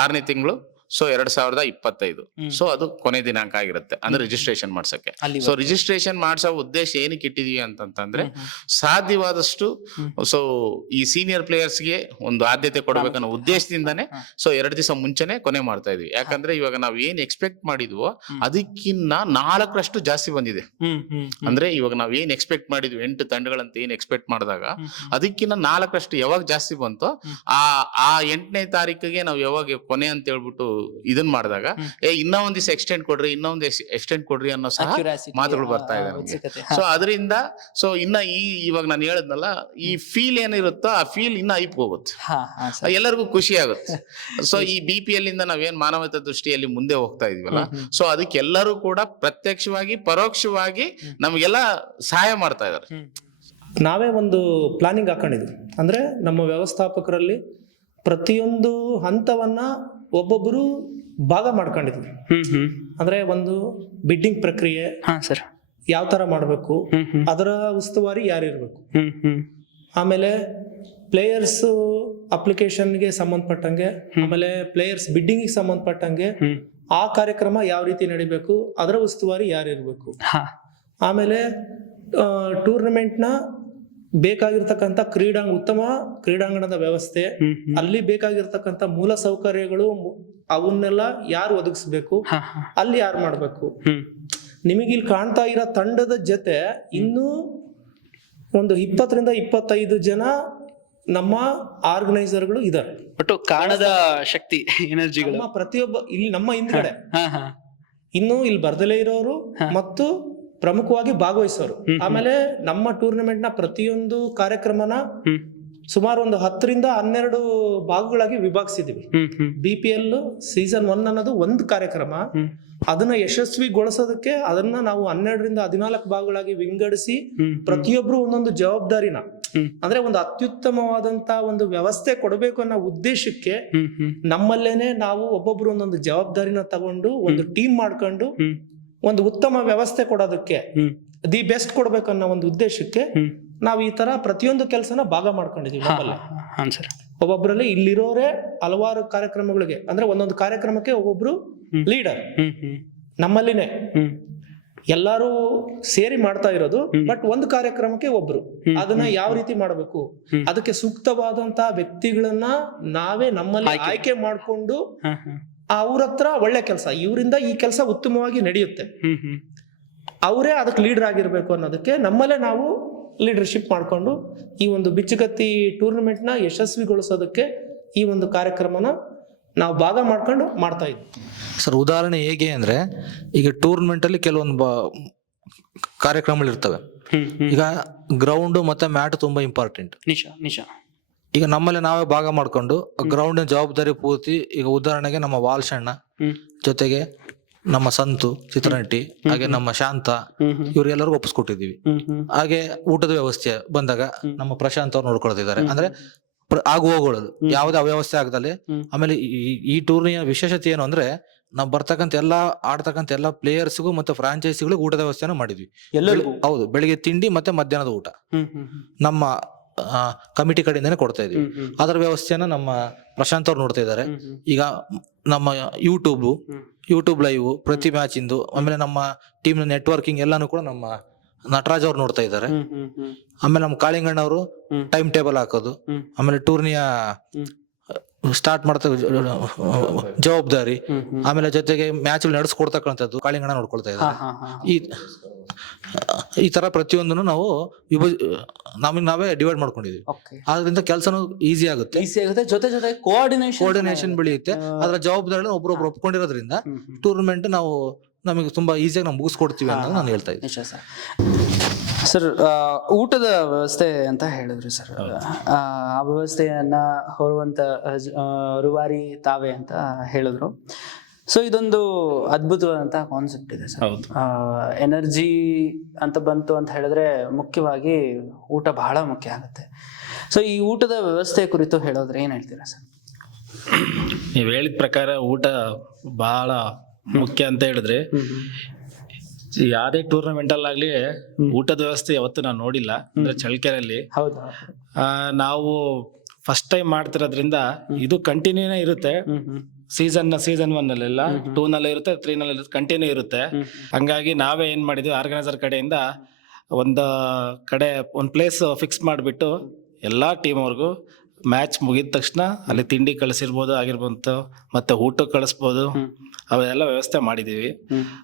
ಆರನೇ ತಿಂಗಳು ಸೊ ಎರಡ್ ಸಾವಿರದ ಇಪ್ಪತ್ತೈದು ಸೊ ಅದು ಕೊನೆ ದಿನಾಂಕ ಆಗಿರುತ್ತೆ ಅಂದ್ರೆ ರಿಜಿಸ್ಟ್ರೇಷನ್ ಮಾಡ್ಸಕ್ಕೆ ಸೊ ರಿಜಿಸ್ಟ್ರೇಷನ್ ಮಾಡ್ಸೋ ಉದ್ದೇಶ ಏನಕ್ಕೆ ಇಟ್ಟಿದೀವಿ ಅಂತಂತಂದ್ರೆ ಹ್ಮ್. ಸಾಧ್ಯವಾದಷ್ಟು. ಸೊ ಈ ಸೀನಿಯರ್ ಪ್ಲೇಯರ್ಸ್ಗೆ ಒಂದು ಆದ್ಯತೆ ಕೊಡಬೇಕನ್ನೋ ಉದ್ದೇಶದಿಂದಾನೆ. ಸೊ ಎರಡು ದಿವಸ ಮುಂಚೆನೆ ಕೊನೆ ಮಾಡ್ತಾ ಇದೀವಿ ಯಾಕಂದ್ರೆ ಇವಾಗ ನಾವ್ ಏನ್ ಎಕ್ಸ್ಪೆಕ್ಟ್ ಮಾಡಿದ್ವೋ. ಅದಕ್ಕಿನ್ನ ನಾಲ್ಕರಷ್ಟು ಜಾಸ್ತಿ ಬಂದಿದೆ. ಅಂದ್ರೆ ಇವಾಗ ನಾವ್ ಏನ್ ಎಕ್ಸ್ಪೆಕ್ಟ್ ಮಾಡಿದ್ವಿ ಎಂಟು ತಂಡಗಳಂತ ಏನ್ ಎಕ್ಸ್ಪೆಕ್ಟ್ ಮಾಡಿದಾಗ. ಅದಕ್ಕಿಂತ ನಾಲ್ಕರಷ್ಟು ಯಾವಾಗ ಜಾಸ್ತಿ ಬಂತೋ ಆ ಆ ಎಂಟನೇ ತಾರೀಕಿಗೆ ನಾವು ಯಾವಾಗ ಕೊನೆ ಅಂತ ಹೇಳ್ಬಿಟ್ಟು ಇದನ್ ಮಾಡಿದಾಗ ಏ ಇನ್ನೂ ಒಂದಿವ್ಸ ಎಕ್ಸ್ಟೆಂಡ್ ಕೊಡ್ರಿ ಇನ್ನೂ ಒಂದು ಎಕ್ಸ್ಟೆಂಡ್ ಕೊಡ್ರಿ ಅನ್ನೋ ಸಹ ಮಾತುಗಳು ಬರ್ತಾ ಇದೆ ನಮಗೆ. ಸೊ ಅದರಿಂದ ಸೊ ಇನ್ನ ಈ ಇವಾಗ ನಾನು ಹೇಳದ್ನಲ್ಲ ಈ ಫೀಲ್ ಏನಿರುತ್ತೋ ಆ ಫೀಲ್ ಇನ್ನ ಐಪ್ ಹೋಗುತ್ತೆ. ಎಲ್ಲರಿಗೂ ಖುಷಿ ಆಗುತ್ತೆ. [laughs] ಸೊ ಈ ಬಿ ಪಿ ಎಲ್ ಇಂದ ನಾವೇನ್ ಮಾನವತಾ ದೃಷ್ಟಿಯಲ್ಲಿ ಮುಂದೆ ಹೋಗ್ತಾ ಇದೀವಲ್ಲ ಸೊ ಅದಕ್ಕೆ ಎಲ್ಲರೂ ಕೂಡ ಪ್ರತ್ಯಕ್ಷವಾಗಿ ಪರೋಕ್ಷವಾಗಿ ನಮಗೆಲ್ಲ ಸಹಾಯ ಮಾಡ್ತಾ ಇದಾರೆ. ನಾವೇ ಒಂದು ಪ್ಲಾನಿಂಗ್ ಹಾಕೊಂಡಿದ್ವಿ. ಅಂದ್ರೆ ನಮ್ಮ ವ್ಯವಸ್ಥಾಪಕರಲ್ಲಿ ಪ್ರತಿಯೊಂದು ಹಂತವನ್ನ ಒಬ್ಬೊಬ್ಬರು ಭಾಗ ಮಾಡ್ಕೊಂಡಿದ್ವಿ ಅಂದ್ರೆ ಒಂದು ಬಿಡ್ಡಿಂಗ್ ಪ್ರಕ್ರಿಯೆ ಹಾ ಸರ್. ಯಾವ ತರ ಮಾಡಬೇಕು ಅದರ ಉಸ್ತುವಾರಿ ಯಾರಿರ್ಬೇಕು ಆಮೇಲೆ ಪ್ಲೇಯರ್ಸ್ ಅಪ್ಲಿಕೇಶನ್ಗೆ ಸಂಬಂಧಪಟ್ಟಂಗೆ ಆಮೇಲೆ ಪ್ಲೇಯರ್ಸ್ ಬಿಡ್ಡಿಂಗಿಗೆ ಸಂಬಂಧಪಟ್ಟಂಗೆ ಆ ಕಾರ್ಯಕ್ರಮ ಯಾವ ರೀತಿ ನಡಿಬೇಕು ಅದರ ಉಸ್ತುವಾರಿ ಯಾರಿರ್ಬೇಕು ಆಮೇಲೆ ಟೂರ್ನಮೆಂಟ್ನ ಬೇಕಾಗಿರ್ತಕ್ಕಂಥ ಕ್ರೀಡಾಂಗ ಉತ್ತಮ ಕ್ರೀಡಾಂಗಣದ ವ್ಯವಸ್ಥೆ ಅಲ್ಲಿ ಬೇಕಾಗಿರ್ತಕ್ಕಂಥ ಮೂಲ ಸೌಕರ್ಯಗಳು ಅವನ್ನೆಲ್ಲ ಯಾರು ಒದಗಿಸ್ಬೇಕು? ಅಲ್ಲಿ ಯಾರು ಮಾಡಬೇಕು? ನಿಮಗೆ ಇಲ್ಲಿ ಕಾಣ್ತಾ ಇರೋ ತಂಡದ ಜೊತೆ ಇನ್ನೂ ಒಂದು ಇಪ್ಪತ್ತರಿಂದ ಇಪ್ಪತ್ತೈದು ಜನ ನಮ್ಮ ಆರ್ಗನೈಸರ್ಗಳು ಇದ್ದಾರೆ. ಒಟ್ಟು ಕಾಣದ ಶಕ್ತಿ ಪ್ರತಿಯೊಬ್ಬ ಇಲ್ಲಿ ನಮ್ಮ ಹಿಂದ್ಗಡೆ. ಇನ್ನು ಇಲ್ಲಿ ಬರ್ದಲೇ ಇರೋರು ಮತ್ತು ಪ್ರಮುಖವಾಗಿ ಭಾಗವಹಿಸೋರು. ಆಮೇಲೆ ನಮ್ಮ ಟೂರ್ನಮೆಂಟ್ನ ಪ್ರತಿಯೊಂದು ಕಾರ್ಯಕ್ರಮನ ಸುಮಾರು ಒಂದು ಹತ್ತರಿಂದ ಹನ್ನೆರಡು ಭಾಗಗಳಾಗಿ ವಿಭಾಗಿಸಿದೀವಿ. B P L season one ಅನ್ನೋದು ಒಂದು ಕಾರ್ಯಕ್ರಮ. ಅದನ್ನ ಯಶಸ್ವಿಗೊಳಿಸೋದಕ್ಕೆ ಅದನ್ನ ನಾವು ಹನ್ನೆರಡರಿಂದ ಹದಿನಾಲ್ಕು ಭಾಗಗಳಾಗಿ ವಿಂಗಡಿಸಿ ಪ್ರತಿಯೊಬ್ರು ಒಂದೊಂದು ಜವಾಬ್ದಾರಿನ ಅಂದ್ರೆ ಒಂದು ಅತ್ಯುತ್ತಮವಾದಂತ ಒಂದು ವ್ಯವಸ್ಥೆ ಕೊಡಬೇಕು ಅನ್ನೋ ಉದ್ದೇಶಕ್ಕೆ ನಮ್ಮಲ್ಲೇನೆ ನಾವು ಒಬ್ಬೊಬ್ರು ಒಂದೊಂದು ಜವಾಬ್ದಾರಿನ ತಗೊಂಡು ಒಂದು ಟೀಮ್ ಮಾಡ್ಕೊಂಡು ಒಂದು ಉತ್ತಮ ವ್ಯವಸ್ಥೆ ಕೊಡೋದಕ್ಕೆ ದಿ ಬೆಸ್ಟ್ ಕೊಡ್ಬೇಕು ಅನ್ನೋ ಒಂದು ಉದ್ದೇಶಕ್ಕೆ ನಾವು ಈ ತರ ಪ್ರತಿಯೊಂದು ಕೆಲಸನ ಭಾಗ ಮಾಡ್ಕೊಂಡಿದೀವಿ ಸರ್. ಒಬ್ಬೊಬ್ಬರಲ್ಲಿ ಇಲ್ಲಿರೋರೆ ಹಲವಾರು ಕಾರ್ಯಕ್ರಮಗಳಿಗೆ ಅಂದ್ರೆ ಒಂದೊಂದು ಕಾರ್ಯಕ್ರಮಕ್ಕೆ ಒಬ್ಬೊಬ್ರು ಲೀಡರ್ ನಮ್ಮಲ್ಲಿನೇ. ಎಲ್ಲಾರು ಸೇರಿ ಮಾಡ್ತಾ ಇರೋದು ಬಟ್ ಒಂದು ಕಾರ್ಯಕ್ರಮಕ್ಕೆ ಒಬ್ರು. ಅದನ್ನ ಯಾವ ರೀತಿ ಮಾಡಬೇಕು? ಅದಕ್ಕೆ ಸೂಕ್ತವಾದಂತಹ ವ್ಯಕ್ತಿಗಳನ್ನ ನಾವೇ ನಮ್ಮಲ್ಲಿ ಆಯ್ಕೆ. ಮಾಡಿಕೊಂಡು ಅವ್ರ ಹತ್ರ ಒಳ್ಳೆ ಕೆಲಸ ಇವರಿಂದ ಈ ಕೆಲಸ ಉತ್ತಮವಾಗಿ ನಡೆಯುತ್ತೆ. ಅವರೇ ಅದಕ್ಕೆ ಲೀಡರ್ ಆಗಿರ್ಬೇಕು ಅನ್ನೋದಕ್ಕೆ ನಮ್ಮಲ್ಲೇ ನಾವು ಲೀಡರ್ಶಿಪ್ ಮಾಡಿಕೊಂಡು ಈ ಒಂದು ಬಿಚ್ಚುಗತ್ತಿ ಟೂರ್ನಮೆಂಟ್ನ ಯಶಸ್ವಿಗೊಳಿಸೋದಕ್ಕೆ ಈ ಒಂದು ಕಾರ್ಯಕ್ರಮನ ನಾವು ಭಾಗ ಮಾಡ್ಕೊಂಡು ಮಾಡ್ತಾ ಇದ್ವಿ. ಸರ್ ಉದಾಹರಣೆ ಹೇಗೆ ಅಂದ್ರೆ ಈಗ ಟೂರ್ನಮೆಂಟ್ ಅಲ್ಲಿ ಕೆಲವೊಂದು ಬ- ಕಾರ್ಯಕ್ರಮಗಳು ಇರ್ತವೆ ಈಗ ಗ್ರೌಂಡ್ ಮತ್ತೆ ಮ್ಯಾಟ್ ತುಂಬಾ ಇಂಪಾರ್ಟೆಂಟ್ ನಿಶಾ ನಿಜ ಈಗ ನಮ್ಮಲ್ಲಿ ನಾವೇ ಭಾಗ ಮಾಡ್ಕೊಂಡು ಗ್ರೌಂಡ್ ಜವಾಬ್ದಾರಿ ಪೂರ್ತಿ ಈಗ ಉದಾಹರಣೆಗೆ ನಮ್ಮ ವಾಲ್ಸಣ್ಣ ಜೊತೆಗೆ ನಮ್ಮ ಸಂತು ಚಿತ್ರನಟಿ ಹಾಗೆ ನಮ್ಮ ಶಾಂತ ಇವ್ರಿಗೆಲ್ಲರಿಗೂ ಒಪ್ಪಿಸ್ಕೊಟ್ಟಿದೀವಿ ಹಾಗೆ ಊಟದ ವ್ಯವಸ್ಥೆ ಬಂದಾಗ ನಮ್ಮ ಪ್ರಶಾಂತ್ ಅವ್ರು ನೋಡ್ಕೊಳ್ತಿದ್ದಾರೆ. ಅಂದ್ರೆ ಆಗು ಹೋಗೋದು ಯಾವುದೇ ಅವ್ಯವಸ್ಥೆ ಆಗದಲ್ಲಿ ಆಮೇಲೆ ಈ- ಟೂರ್ನಿಯ ವಿಶೇಷತೆ ಏನು ಅಂದ್ರೆ ನಾವು ಬರ್ತಕ್ಕಂಥ ಎಲ್ಲಾ ಆಡ್ತಕ್ಕಂಥ ಎಲ್ಲಾ ಪ್ಲೇಯರ್ಸ್ಗೂ ಮತ್ತೆ ಫ್ರಾಂಚೈಸಿಗಳಿಗೂ ಊಟದ ವ್ಯವಸ್ಥೆನ ಮಾಡಿದ್ವಿ. ಎಲ್ಲರಿಗೂ? ಹೌದು ಬೆಳಿಗ್ಗೆ ತಿಂಡಿ ಮತ್ತೆ ಮಧ್ಯಾಹ್ನದ ಊಟ. ನಮ್ಮ ಕಮಿಟಿ ಕಡೆಯಿಂದಾನೆ ಕೊಡ್ತಾ ಇದೀವಿ. ಅದರ ವ್ಯವಸ್ಥೆನ ನಮ್ಮ ಪ್ರಶಾಂತ್ ಅವ್ರು ನೋಡ್ತಾ ಇದ್ದಾರೆ ಈಗ ನಮ್ಮ ಯೂಟ್ಯೂಬ್. ಯೂಟ್ಯೂಬ್ ಲೈವ್ ಪ್ರತಿ ಮ್ಯಾಚ್ ಇಂದು ಆಮೇಲೆ ನಮ್ಮ ಟೀಮ್ ನೆಟ್ವರ್ಕಿಂಗ್ ಎಲ್ಲಾನು ಕೂಡ ನಮ್ಮ ನಟರಾಜ್ ಅವ್ರು ನೋಡ್ತಾ ಇದ್ದಾರೆ ಆಮೇಲೆ ನಮ್ಮ ಕಾಳಿಂಗಣ್ಣ ಅವರು ಟೈಮ್ ಟೇಬಲ್ ಹಾಕೋದು ಆಮೇಲೆ ಟೂರ್ನಿಯ. ಸ್ಟಾರ್ಟ್ ಮಾಡ್ತಾ ಜವಾಬ್ದಾರಿ. ಆಮೇಲೆ ಜೊತೆಗೆ ಮ್ಯಾಚ್ ನಡೆಸ್ಕೊಡ್ತಕ್ಕಂಥದ್ದು ಕಾಳಿಂಗಣ ನೋಡ್ಕೊಳ್ತಾ ಇದ್ದಾರೆ. ಈ ಈ ತರ ಪ್ರತಿಯೊಂದನ್ನು ನಾವು ವಿಭಜ ನಮಗೆ ನಾವೇ ಡಿವೈಡ್ ಮಾಡ್ಕೊಂಡಿದೀವಿ ಆದ್ರಿಂದ ಕೆಲಸನೂ ಈಸಿ ಆಗುತ್ತೆ. ಈಸಿ ಆಗುತ್ತೆ. ಜೊತೆ ಜೊತೆ ಕೋಆರ್ಡಿನೇಷನ್ ಕೋಆರ್ಡಿನೇಷನ್ ಬೆಳೆಯುತ್ತೆ. ಅದರ ಜವಾಬ್ದಾರಿ ಒಬ್ರೊಬ್ರು ಒಪ್ಕೊಂಡಿರೋದ್ರಿಂದ ಟೂರ್ನಮೆಂಟ್ ನಾವು ನಮಗೆ ತುಂಬಾ ಈಸಿಯಾಗಿ ನಾವು ಮುಗಿಸ್ಕೊಡ್ತೀವಿ ಅಂತ ನಾನು ಹೇಳ್ತಾ ಇದ್ದೀನಿ. ಸರ್ ಊಟದ ವ್ಯವಸ್ಥೆ ಅಂತ ಹೇಳಿದ್ರು ಸರ್. ಆ ವ್ಯವಸ್ಥೆಯನ್ನ ಹೊರುವಂತ ರುವಾರಿ ತಾವೆ ಅಂತ ಹೇಳಿದ್ರು. ಸೊ ಇದೊಂದು ಅದ್ಭುತವಾದಂತಹ ಕಾನ್ಸೆಪ್ಟ್ ಇದೆ ಸರ್. ಎನರ್ಜಿ ಅಂತ ಬಂತು ಅಂತ ಹೇಳಿದ್ರೆ ಮುಖ್ಯವಾಗಿ ಊಟ ಬಹಳ ಮುಖ್ಯ ಆಗುತ್ತೆ. ಸೊ ಈ ಊಟದ ವ್ಯವಸ್ಥೆ ಕುರಿತು ಹೇಳೋದ್ರೆ ಏನ್ ಹೇಳ್ತೀರಾ ಸರ್? ನೀವು ಹೇಳಿದ ಪ್ರಕಾರ ಊಟ ಬಹಳ ಮುಖ್ಯ ಅಂತ ಹೇಳಿದ್ರೆ ಯಾವುದೇ ಟೂರ್ನಮೆಂಟ್ ಅಲ್ಲಾಗ್ಲಿ ಊಟದ ವ್ಯವಸ್ಥೆ ಯಾವತ್ತು ನಾನು ನೋಡಿಲ್ಲ. ಅಂದ್ರೆ ಹೌದು. ಆ, ನಾವು ಫಸ್ಟ್ ಟೈಮ್ ಮಾಡ್ತಿರೋದ್ರಿಂದ ಇದು ಕಂಟಿನ್ಯೂನೇ ಇರುತ್ತೆ. ಸೀಸನ್ನ ಸೀಸನ್ ಒನ್ ಅಲ್ಲೆಲ್ಲ ಟೂ ನಲ್ಲಿ ಇರುತ್ತೆ ತ್ರೀ ನಲ್ಲಿ ಇರುತ್ತೆ ಕಂಟಿನ್ಯೂ ಇರುತ್ತೆ. ಹಂಗಾಗಿ ನಾವೇ ಏನ್ ಮಾಡಿದ್ವಿ ಆರ್ಗನೈಸರ್ ಕಡೆಯಿಂದ ಒಂದು ಕಡೆ ಒಂದು ಪ್ಲೇಸ್ ಫಿಕ್ಸ್ ಮಾಡಿಬಿಟ್ಟು ಎಲ್ಲ ಟೀಮ್ ಅವ್ರಿಗೂ ಮ್ಯಾಚ್ ಮುಗಿದ ತಕ್ಷಣ ಅಲ್ಲಿ ತಿಂಡಿ ಕಳಿಸಿರ್ಬೋದು ಆಗಿರ್ಬೋದು ಮತ್ತೆ ಊಟ ಕಳಿಸ್ಬೋದು ಅವೆಲ್ಲ ವ್ಯವಸ್ಥೆ ಮಾಡಿದೀವಿ.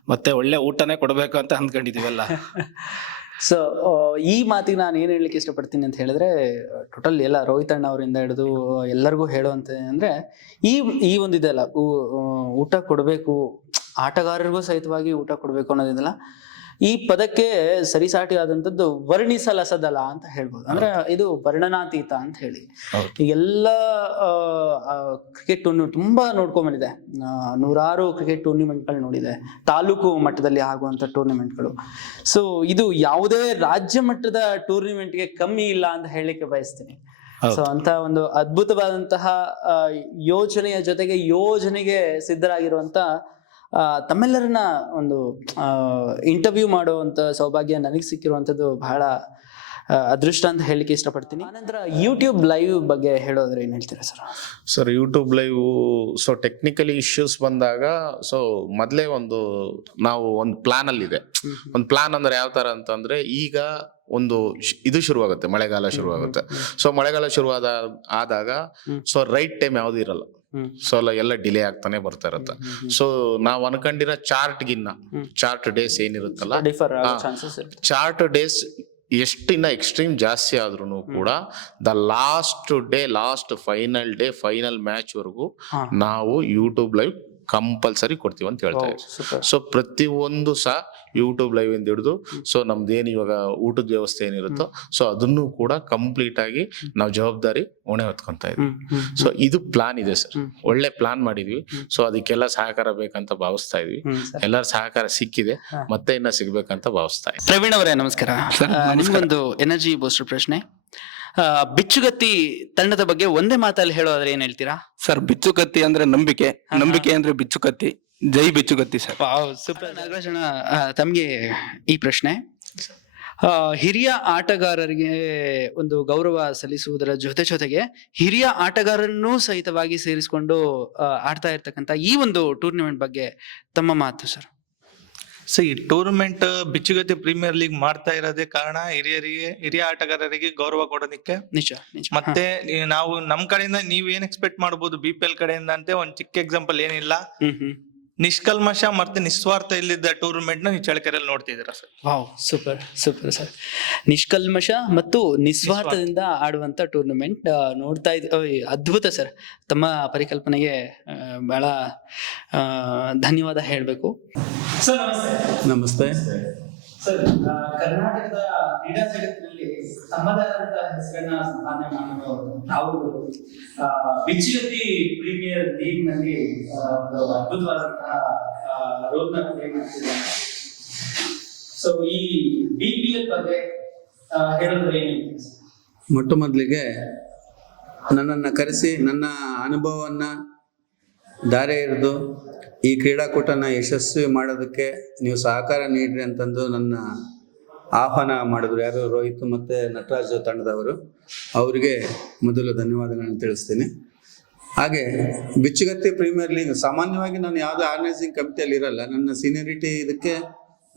ಮತ್ತೆ ಒಳ್ಳೆ ಊಟನೇ ಕೊಡಬೇಕು ಅಂತ ಅಂದ್ಕೊಂಡಿದೀವಲ್ಲ. [laughs] ಸೊ ಈ ಮಾತಿಗೆ ನಾನು ಏನು ಹೇಳಲಿಕ್ಕೆ ಇಷ್ಟಪಡ್ತೀನಿ ಅಂತ ಹೇಳಿದ್ರೆ ಟೋಟಲ್ ಎಲ್ಲ ರೋಹಿತ್ ಅಣ್ಣ ಅವರಿಂದ ಹಿಡಿದು ಎಲ್ಲರಿಗೂ ಹೇಳುವಂತ ಅಂದ್ರೆ ಈ ಈ ಒಂದು ಇದೆಲ್ಲ ಊ- ಊಟ ಕೊಡಬೇಕು ಆಟಗಾರರಿಗೂ ಸಹಿತವಾಗಿ ಊಟ ಕೊಡಬೇಕು ಅನ್ನೋದಿದೆಲ್ಲ ಈ ಪದಕ್ಕೆ ಸರಿಸಾಟಿ ಆದಂಥದ್ದು ವರ್ಣಿಸಲಸದಲ ಅಂತ ಹೇಳ್ಬೋದು. ಅಂದ್ರೆ ಇದು ವರ್ಣನಾತೀತ ಅಂತ ಹೇಳಿ. ಎಲ್ಲ ಕ್ರಿಕೆಟ್ ಟೂರ್ನಿ ತುಂಬಾ ನೋಡ್ಕೊಂಡ್ಬಂದಿದೆ ನೂರಾರು ಕ್ರಿಕೆಟ್ ಟೂರ್ನಿಮೆಂಟ್ಗಳು ನೋಡಿದೆ. ತಾಲೂಕು ಮಟ್ಟದಲ್ಲಿ ಆಗುವಂತ ಟೂರ್ನಿಮೆಂಟ್ಗಳು. ಸೊ ಇದು ಯಾವುದೇ ರಾಜ್ಯ ಮಟ್ಟದ ಟೂರ್ನಿಮೆಂಟ್ಗೆ ಕಮ್ಮಿ ಇಲ್ಲ ಅಂತ ಹೇಳಲಿಕ್ಕೆ ಬಯಸ್ತೀನಿ. ಸೊ ಅಂತ ಒಂದು ಅದ್ಭುತವಾದಂತಹ ಯೋಜನೆಯ ಜೊತೆಗೆ ಯೋಜನೆಗೆ ಸಿದ್ಧರಾಗಿರುವಂತ ತಮ್ಮೆಲ್ಲರನ್ನ ಒಂದು ಇಂಟರ್ವ್ಯೂ ಮಾಡುವಂಥ ಸೌಭಾಗ್ಯ ನನಗೆ ಸಿಕ್ಕಿರುವಂಥದ್ದು ಬಹಳ ಅದೃಷ್ಟ ಅಂತ ಹೇಳಲಿಕ್ಕೆ ಇಷ್ಟಪಡ್ತೀನಿ. ಆನಂತರ ಯೂಟ್ಯೂಬ್ ಲೈವ್ ಬಗ್ಗೆ ಹೇಳೋದ್ರೆ ಏನು ಹೇಳ್ತೀರಾ sir? Sir YouTube live so technically issues ಬಂದಾಗ ಸೊ ಮೊದಲೇ ಒಂದು ನಾವು ಒಂದು ಪ್ಲಾನ್ ಅಲ್ಲಿ ಇದೆ. ಒಂದು ಪ್ಲಾನ್ ಅಂದ್ರೆ ಯಾವ ತರ ಅಂತಂದ್ರೆ ಈಗ ಒಂದು ಇದು ಶುರುವಾಗುತ್ತೆ ಮಳೆಗಾಲ ಶುರುವಾಗುತ್ತೆ. ಸೊ ಮಳೆಗಾಲ ಶುರುವಾದ ಆದಾಗ. ಸೊ ರೈಟ್ ಟೈಮ್ ಯಾವುದು ಇರಲ್ಲ. ಸೊ ಎಲ್ಲ ಎಲ್ಲ ಡಿಲೇ ಆಗ್ತಾನೆ ಬರ್ತಾ ಇರತ್ತೆ. ಸೊ ನಾವ್ ಅನ್ಕೊಂಡಿರೋ ಚಾರ್ಟ್ ಗಿನ್ನ ಚಾರ್ಟ್ ಡೇಸ್ ಏನಿರುತ್ತಲ್ಲ ಡಿಫರ್ ಆಗೋ ಚಾನ್ಸಸ್ ಇರುತ್ತೆ. ಚಾರ್ಟ್ ಡೇಸ್ ಎಷ್ಟಿನ ಎಕ್ಸ್ಟ್ರೀಮ್ ಜಾಸ್ತಿ ಆದ್ರೂ ಕೂಡ the last day last final day final match ವರೆಗೂ ನಾವು ಯೂಟ್ಯೂಬ್ ಲೈವ್ ಕಂಪಲ್ಸರಿ ಕೊಡ್ತೀವಿ ಅಂತ ಹೇಳ್ತಾ ಇದ್ದೀವಿ. ಸೊ ಪ್ರತಿ ಒಂದು ಸಹ ಯೂಟ್ಯೂಬ್ ಲೈವ್ ಇಂದ ಹಿಡಿದು ಸೊ ನಮ್ದೇನು ಇವಾಗ ಊಟದ ವ್ಯವಸ್ಥೆ ಏನಿರುತ್ತೋ ಸೊ ಅದನ್ನು ಕೂಡ ಕಂಪ್ಲೀಟ್ ಆಗಿ ನಾವು ಜವಾಬ್ದಾರಿ ಹೊಣೆ ಹೊತ್ಕೊಂತ ಇದ್ವಿ ಸೊ ಇದು ಪ್ಲಾನ್ ಇದೆ ಸರ್. ಒಳ್ಳೆ ಪ್ಲಾನ್ ಮಾಡಿದ್ವಿ. ಸೊ ಅದಕ್ಕೆಲ್ಲ ಸಹಕಾರ ಬೇಕಂತ ಭಾವಿಸ್ತಾ ಇದ್ವಿ. ಎಲ್ಲರ ಸಹಕಾರ ಸಿಕ್ಕಿದೆ. ಮತ್ತೆ ಇನ್ನ ಸಿಗ್ಬೇಕಂತ ಭಾವಿಸ್ತಾ ಇದ್ದೀವಿ. ಪ್ರವೀಣ್ ಅವರೇ ನಮಸ್ಕಾರ. ನಿಮ್ಗೊಂದು ಎನರ್ಜಿ ಬೂಸ್ಟರ್ ಪ್ರಶ್ನೆ. ಬಿಚ್ಚುಗತ್ತಿ ತಂಡದ ಬಗ್ಗೆ ಒಂದೇ ಮಾತಲ್ಲಿ ಹೇಳೋದ್ರೆ ಏನ್ ಹೇಳ್ತೀರಾ? ಸರ್ ಬಿಚ್ಚುಕತ್ತಿ ಅಂದ್ರೆ ನಂಬಿಕೆ. ನಂಬಿಕೆ ಅಂದ್ರೆ ಬಿಚ್ಚುಕತ್ತಿ ಜೈ ಬಿಚ್ಚುಕತ್ತಿ ಸರ್. ಸೂಪರ್. ನಾಗರಾಜಣ್ಣ ತಮಗೆ ತಮ್ಗೆ ಈ ಪ್ರಶ್ನೆ. ಆ, ಹಿರಿಯ ಆಟಗಾರರಿಗೆ ಒಂದು ಗೌರವ ಸಲ್ಲಿಸುವುದರ ಜೊತೆ ಜೊತೆಗೆ ಹಿರಿಯ ಆಟಗಾರರನ್ನೂ ಸಹಿತವಾಗಿ ಸೇರಿಸಿಕೊಂಡು ಆ, ಆಡ್ತಾ ಇರ್ತಕ್ಕಂಥ ಈ ಒಂದು ಟೂರ್ನಿಮೆಂಟ್ ಬಗ್ಗೆ ತಮ್ಮ ಮಾತು ಸರ್. ಸೊ ಈ ಟೂರ್ನಮೆಂಟ್ ಬಿಚ್ಚುಗತ್ತಿ ಪ್ರೀಮಿಯರ್ ಲೀಗ್ ಮಾಡ್ತಾ ಇರೋದೇ ಕಾರಣ ಹಿರಿಯರಿಗೆ ಹಿರಿಯ ಆಟಗಾರರಿಗೆ ಗೌರವ ಕೊಡೋದಕ್ಕೆ. ನಿಜ ನಿಜ. ಮತ್ತೆ ನಾವು ನಮ್ ಕಡೆಯಿಂದ ನೀವ್ ಏನ್ ಎಕ್ಸ್ಪೆಕ್ಟ್ ಮಾಡ್ಬೋದು? ಬಿ ಪಿ ಎಲ್ ಕಡೆಯಿಂದ ಅಂತ ಒಂದ್ ಚಿಕ್ಕ ಎಕ್ಸಾಂಪಲ್ ಏನಿಲ್ಲ. ಹ್ಮ್ ಹ್ಮ್. ನಿಷ್ಕಲ್ಮಶ ಮತ್ತೆ ನಿಸ್ವಾರ್ಥ ಇಲ್ಲಿದ್ದ ಟೂರ್ನಮೆಂಟ್ನ ನೀವು ಚಳಕೆರೆಯಲ್ಲಿ ನೋಡ್ತಿದ್ದೀರಾ sir? Wow super super sir ನಿಷ್ಕಲ್ಮಶ ಮತ್ತು ನಿಸ್ವಾರ್ಥದಿಂದ ಆಡುವಂತ ಟೂರ್ನಮೆಂಟ್ ನೋಡ್ತಾ ಇದ್ ಅದ್ಭುತ ಸರ್. ತಮ್ಮ ಪರಿಕಲ್ಪನೆಗೆ ಬಹಳ ಆ, ಧನ್ಯವಾದ ಹೇಳಬೇಕು. ಸರ್ ನಮಸ್ತೆ. ನಮಸ್ತೆ. ಸರ್ ಕರ್ನಾಟಕದ ಕ್ರೀಡಾ ಜಗತ್ತಿನಲ್ಲಿ ತಮ್ಮದಾದಂತ ಹೆಸರನ್ನ ಸಂಪಾದನೆ ಮಾಡಿದವರು ನಾವು ಬಿಚ್ಚಿಗತ್ತಿ ಪ್ರೀಮಿಯರ್ ಲೀಗ್ನಲ್ಲಿ ಒಂದು ಅದ್ಭುತವಾದಂತಹ ರೋಲ್ನ ಪ್ಲೇ ಮಾಡ್ತಿದ್ದಾರೆ ಸೊ ಈ ಬಿ ಪಿ ಎಲ್ ಬಗ್ಗೆ ಹೇಳೋದ್ರೆ ಏನಿದೆ? ಮೊಟ್ಟ ಮೊದಲಿಗೆ ನನ್ನನ್ನು ಕರೆಸಿ ನನ್ನ ಅನುಭವವನ್ನ ದಾರೆ ಹಿಡಿದು ಈ ಕ್ರೀಡಾಕೂಟನ ಯಶಸ್ವಿ ಮಾಡೋದಕ್ಕೆ ನೀವು ಸಹಕಾರ ನೀಡ್ರಿ ಅಂತಂದು ನನ್ನ ಆಹ್ವಾನ ಮಾಡಿದ್ರು. ಯಾರು ರೋಹಿತ್ ಮತ್ತು ನಟರಾಜ್ ತಂಡದವರು. ಅವರಿಗೆ ಮೊದಲು ಧನ್ಯವಾದಗಳನ್ನು ತಿಳಿಸ್ತೀನಿ. ಹಾಗೆ, ಬಿಚ್ಚುಗತ್ತಿ ಪ್ರೀಮಿಯರ್ ಲೀಗ್ ಸಾಮಾನ್ಯವಾಗಿ ನಾನು ಯಾವುದೇ ಆರ್ಗನೈಸಿಂಗ್ ಕಮಿಟಿಯಲ್ಲಿ ಇರಲ್ಲ. ನನ್ನ ಸೀನಿಯರಿಟಿ ಇದಕ್ಕೆ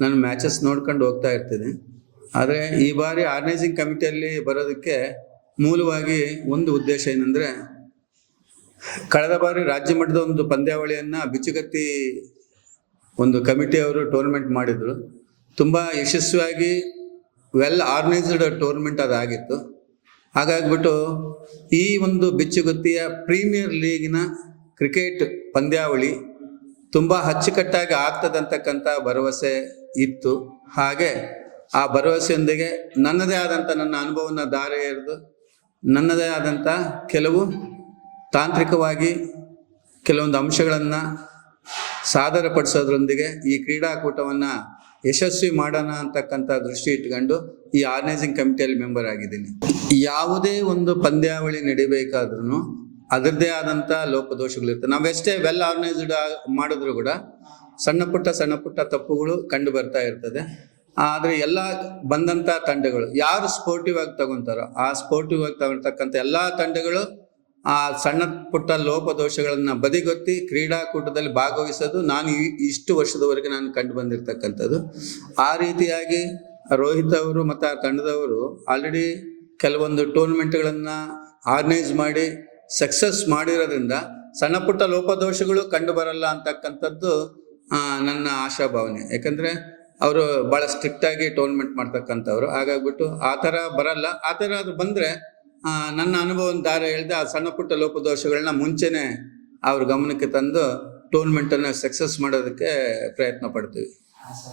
ನಾನು ಮ್ಯಾಚಸ್ ನೋಡ್ಕೊಂಡು ಹೋಗ್ತಾ ಇರ್ತೀನಿ. ಆದರೆ, ಈ ಬಾರಿ ಆರ್ಗನೈಸಿಂಗ್ ಕಮಿಟಿಯಲ್ಲಿ ಬರೋದಕ್ಕೆ ಮೂಲವಾಗಿ ಒಂದು ಉದ್ದೇಶ ಏನಂದರೆ ಕಳೆದ ಬಾರಿ ರಾಜ್ಯ ಮಟ್ಟದ ಒಂದು ಪಂದ್ಯಾವಳಿಯನ್ನು ಬಿಚ್ಚುಗತ್ತಿ ಒಂದು ಕಮಿಟಿ ಅವರು ಟೂರ್ನಮೆಂಟ್ ಮಾಡಿದರು. ತುಂಬ ಯಶಸ್ವಿಯಾಗಿ ವೆಲ್ ಆರ್ಗನೈಸ್ಡ್ ಟೂರ್ನಮೆಂಟ್ ಅದಾಗಿತ್ತು ಹಾಗಾಗ್ಬಿಟ್ಟು ಈ ಒಂದು ಬಿಚ್ಚುಗತ್ತಿಯ ಪ್ರೀಮಿಯರ್ ಲೀಗಿನ ಕ್ರಿಕೆಟ್ ಪಂದ್ಯಾವಳಿ ತುಂಬ ಅಚ್ಚುಕಟ್ಟಾಗಿ ಆಗ್ತದಂತಕ್ಕಂಥ ಭರವಸೆ ಇತ್ತು. ಹಾಗೆ ಆ ಭರವಸೆಯೊಂದಿಗೆ ನನ್ನದೇ ಆದಂಥ ನನ್ನ ಅನುಭವನ ದಾರಿ ಎರೆದು, ನನ್ನದೇ ಆದಂಥ ಕೆಲವು ತಾಂತ್ರಿಕವಾಗಿ ಕೆಲವೊಂದು ಅಂಶಗಳನ್ನು ಸಾದರಪಡಿಸೋದ್ರೊಂದಿಗೆ ಈ ಕ್ರೀಡಾಕೂಟವನ್ನು ಯಶಸ್ವಿ ಮಾಡೋಣ ಅಂತಕ್ಕಂಥ ದೃಷ್ಟಿ ಇಟ್ಕೊಂಡು ಈ ಆರ್ಗನೈಸಿಂಗ್ ಕಮಿಟಿಯಲ್ಲಿ ಮೆಂಬರ್ ಆಗಿದ್ದೀನಿ. ಯಾವುದೇ ಒಂದು ಪಂದ್ಯಾವಳಿ ನಡಿಬೇಕಾದ್ರೂ ಅದರದ್ದೇ ಆದಂಥ ಲೋಪದೋಷಗಳಿರ್ತವೆ ನಾವೆಷ್ಟೇ ವೆಲ್ ಆರ್ಗನೈಸ್ಡ್ ಮಾಡಿದ್ರು ಕೂಡ ಸಣ್ಣ ಪುಟ್ಟ ಸಣ್ಣ ಪುಟ್ಟ ತಪ್ಪುಗಳು ಕಂಡು ಬರ್ತಾ ಇರ್ತದೆ. ಆದರೆ ಎಲ್ಲ ಬಂದಂಥ ತಂಡಗಳು ಯಾರು ಸ್ಪೋರ್ಟಿವ್ ಆಗಿ ತಗೊಂತಾರೋ ಆ ಸ್ಪೋರ್ಟಿವ್ ಆಗಿ ತಗೊಳ್ತಕ್ಕಂಥ ಎಲ್ಲ ತಂಡಗಳು ಆ ಸಣ್ಣ ಪುಟ್ಟ ಲೋಪದೋಷಗಳನ್ನು ಬದಿಗೊತ್ತಿ ಕ್ರೀಡಾಕೂಟದಲ್ಲಿ ಭಾಗವಹಿಸೋದು ನಾನು ಇಷ್ಟು ವರ್ಷದವರೆಗೆ ನಾನು ಕಂಡು ಬಂದಿರತಕ್ಕಂಥದ್ದು. ಆ ರೀತಿಯಾಗಿ ರೋಹಿತ್ ಅವರು ಮತ್ತು ಆ ತಂಡದವರು ಆಲ್ರೆಡಿ ಕೆಲವೊಂದು ಟೂರ್ನಮೆಂಟ್ಗಳನ್ನು ಆರ್ಗನೈಸ್ ಮಾಡಿ ಸಕ್ಸಸ್ ಮಾಡಿರೋದ್ರಿಂದ ಸಣ್ಣ ಪುಟ್ಟ ಲೋಪದೋಷಗಳು ಕಂಡು ಬರಲ್ಲ ಅಂತಕ್ಕಂಥದ್ದು ನನ್ನ ಆಶಾಭಾವನೆ. ಯಾಕಂದರೆ ಅವರು ಭಾಳ ಸ್ಟ್ರಿಕ್ಟಾಗಿ ಟೂರ್ನಮೆಂಟ್ ಮಾಡ್ತಕ್ಕಂಥವ್ರು. ಹಾಗಾಗ್ಬಿಟ್ಟು ಆ ಥರ ಬರಲ್ಲ. ಆ ಥರ ಅದು ಬಂದರೆ ನನ್ನ ಅನುಭವದ ದಾರ ಹೇಳಿದೆ ಆ ಸಣ್ಣ ಪುಟ್ಟ ಲೋಪದೋಷಗಳನ್ನ ಮುಂಚೆನೆ ಅವ್ರ ಗಮನಕ್ಕೆ ತಂದು ಟೂರ್ನಮೆಂಟನ್ನು ಸಕ್ಸಸ್ ಮಾಡೋದಕ್ಕೆ ಪ್ರಯತ್ನ ಪಡ್ತೀವಿ.